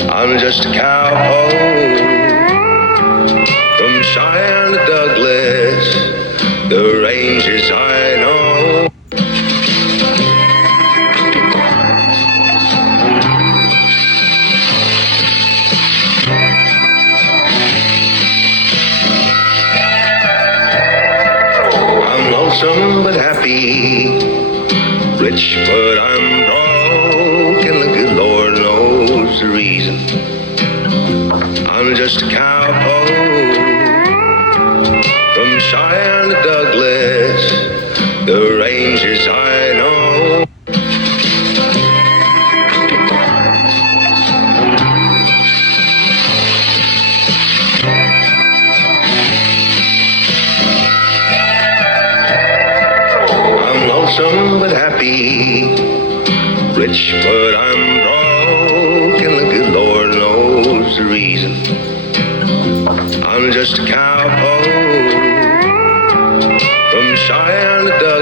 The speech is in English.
I'm just a cowboy from Cheyenne to Douglas, the ranges I know. I'm lonesome but happy, rich but I'm broke, and the good Lord knows the reason. I'm just a cowboy from Cheyenne to Douglas, the ranges I know. I'm lonesome but happy, rich but I'm broke, and the good Lord knows the reason. I'm just a cowboy from Cheyenne to Douglas.